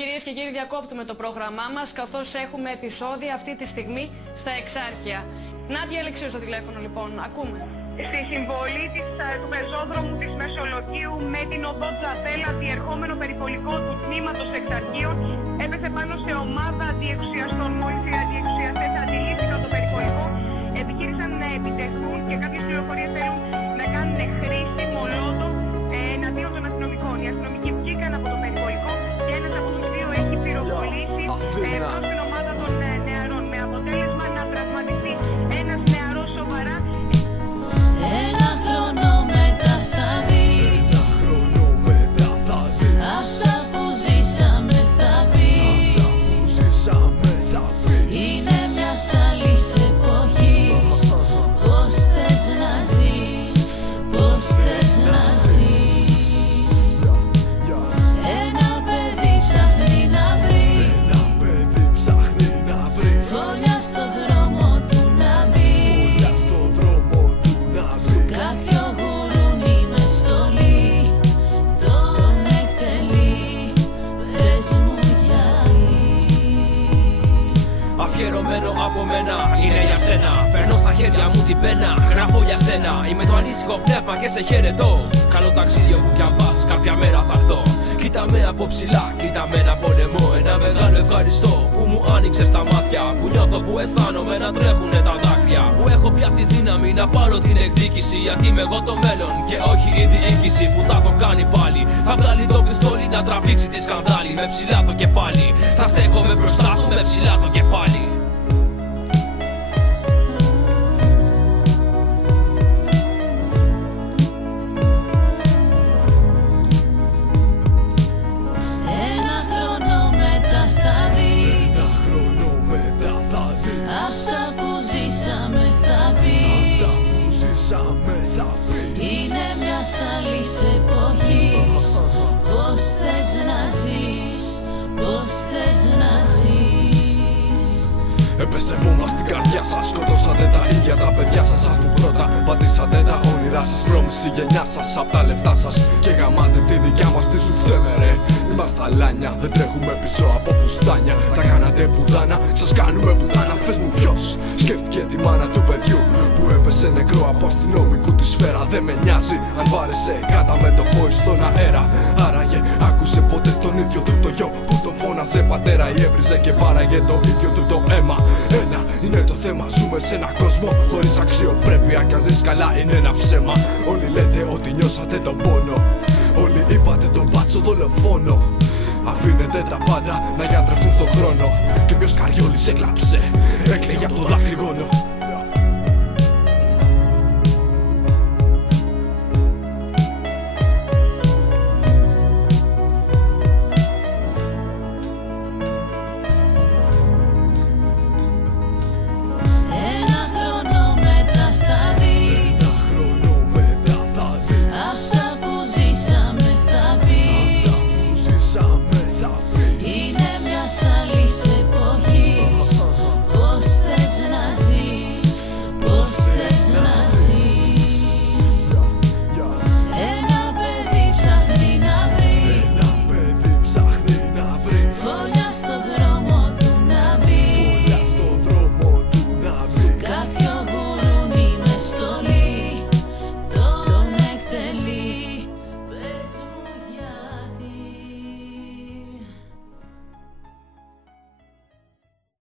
Κυρίες και κύριοι, διακόπτουμε το πρόγραμμά μας, καθώς έχουμε επεισόδια αυτή τη στιγμή στα Εξάρχεια. Νάντια Αλεξίου στο τηλέφωνο, λοιπόν. Ακούμε. Στη συμβολή του πεζόδρομου της Μεσολογγίου με την οδό Τζαβέλα, διερχόμενο περιπολικό του τμήματος Εξαρχείων, έπεσε πάνω σε ομάδα αντιεξουσιαστών. Μόλις οι αντιεξουσιαστές αντιλήφθηκαν το περιπολικό, επιχείρησαν να επιτεθούν και κάποιες πληροφορίες θέλουν να κάνουν χρήση μολότοφ εναντίον των αστυνομικών. Οι αστυνομικοί βγήκαν από το περιπολικό και ένας από τους δύο έχει πυροβολήσει προς την ομάδα των νεαρών, με αποτέλεσμα να τραυματιστεί ένας νεαρός σοβαρά. Ένα χρόνο μετά θα δεις, αυτά που ζήσαμε θα πεις. Είναι μιας άλλης εποχής. Πώς θες να ζεις, πώς θες να ζεις. Ένα παιδί ψάχνει να βρει, φωλιά στο δρόμο του να μπει. Κάποιο γουρούνι με στολή τον εκτελεί, πες μου γιατί. Αφιερωμένο από μένα, είναι για σένα. Παίρνω στα χέρια μου την πένα, γράφω για σένα. Είμαι το ανήσυχο πνεύμα και σε χαιρετώ. Καλό ταξίδι όπου κι αν πας, κάποια μέρα θα έρθω. Κοίτα με από ψηλά, κοίτα με να πολεμώ. Ένα μεγάλο ευχαριστώ που μου άνοιξες τα μάτια. Που νιώθω, που αισθάνομαι να τρέχουνε τα δάκρυα. Που έχω πια τη δύναμη να πάρω την εκδίκηση. Γιατί είμαι εγώ το μέλλον και όχι η διοίκηση που θα το κάνει πάλι. Θα βγάλει το πιστόλι να τραβήξει τη σκανδάλη. Με ψηλά το κεφάλι, θα στέκομαι μπροστά του με ψηλά το κεφάλι. Ένα χρόνο μετά θα δεις, αυτά που ζήσαμε θα πεις. Είναι μιας άλλης εποχής. Πώς θες να ζεις, πώς θες να ζεις. Έπεσε βόμβα στην καρδιά σας, σκοτώσατε τα ίδια τα παιδιά σας. Αφού πρώτα πατήσατε τα όνειρά σας, βρώμηση η γενιά σας απ' τα λεφτά σας. Και γαμάτε τη δικιά μας, τι σου φταίμε ρε. Είμαστε αλάνια, δεν τρέχουμε πίσω από φουστάνια. Τα κάνατε πουδάνα, σας κάνουμε πουδάνα. Πες μου ποιος σκέφτηκε τη μάνα του παιδιού που έπεσε νεκρό από αστυνομικού τη σφαίρα. Δεν με νοιάζει αν βάρεσε κάτα με το πόη στον αέρα. Άραγε άκουσε ποτέ τον ίδιο του το γιο που τον φώναζε πατέρα ή έβριζε και βάραγε το ίδιο του το αίμα. Ένα είναι το θέμα, ζούμε σε έναν κόσμο χωρίς αξιοπρέπεια. Κι αν ζεις καλά είναι ένα ψέμα. Όλοι λέτε ότι νιώσατε τον πόνο, όλοι είπατε τον μπάτσο δολοφόνο. Αφήνετε τα πάντα να γιατρευτούν στον χρόνο. Και ποιος καριόλης έκλαψε, έκλαιγε από το δάκρυγόνο.